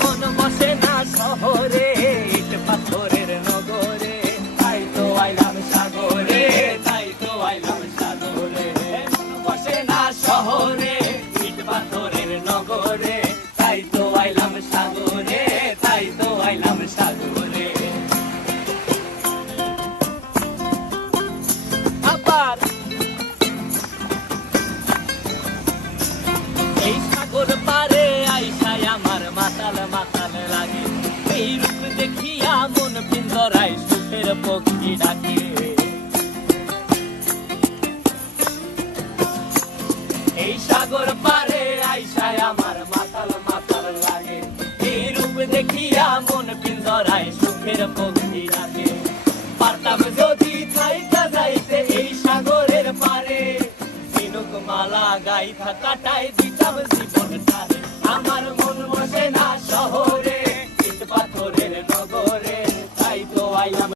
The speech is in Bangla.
মন বসে না শহরে, ইট পাথরের নগরে, তাই তো আইলাম সাগরে, তাই তো আইলাম সাগরে। মন বসে না শহরে, ইট পাথরের নগরে, তাই তো আইলাম সাগরে, তাই তো আইলাম সাগরে। আবার এই সাগর পারে আইসায় আমার মাতাল মাতাল লাগে, এই রূপ দেখিয়া মন পিঞ্জরায় সুখের পক্ষী ডাকে। এই সাগর পারে আইসায় আমার মাতাল মাতাল লাগে, এই রূপ দেখিয়া মন পিঞ্জরায় সুখের পক্ষী ডাকে। পারতাম যদি থাইকা যাইতে এই সাগরের পারে, ঝিনুক মালা গাইথা কাটাই দিতাম জীবনটারে। আমার মন বসে না শহরে, ইট পাথরের নগরে, তাই তো আইলাম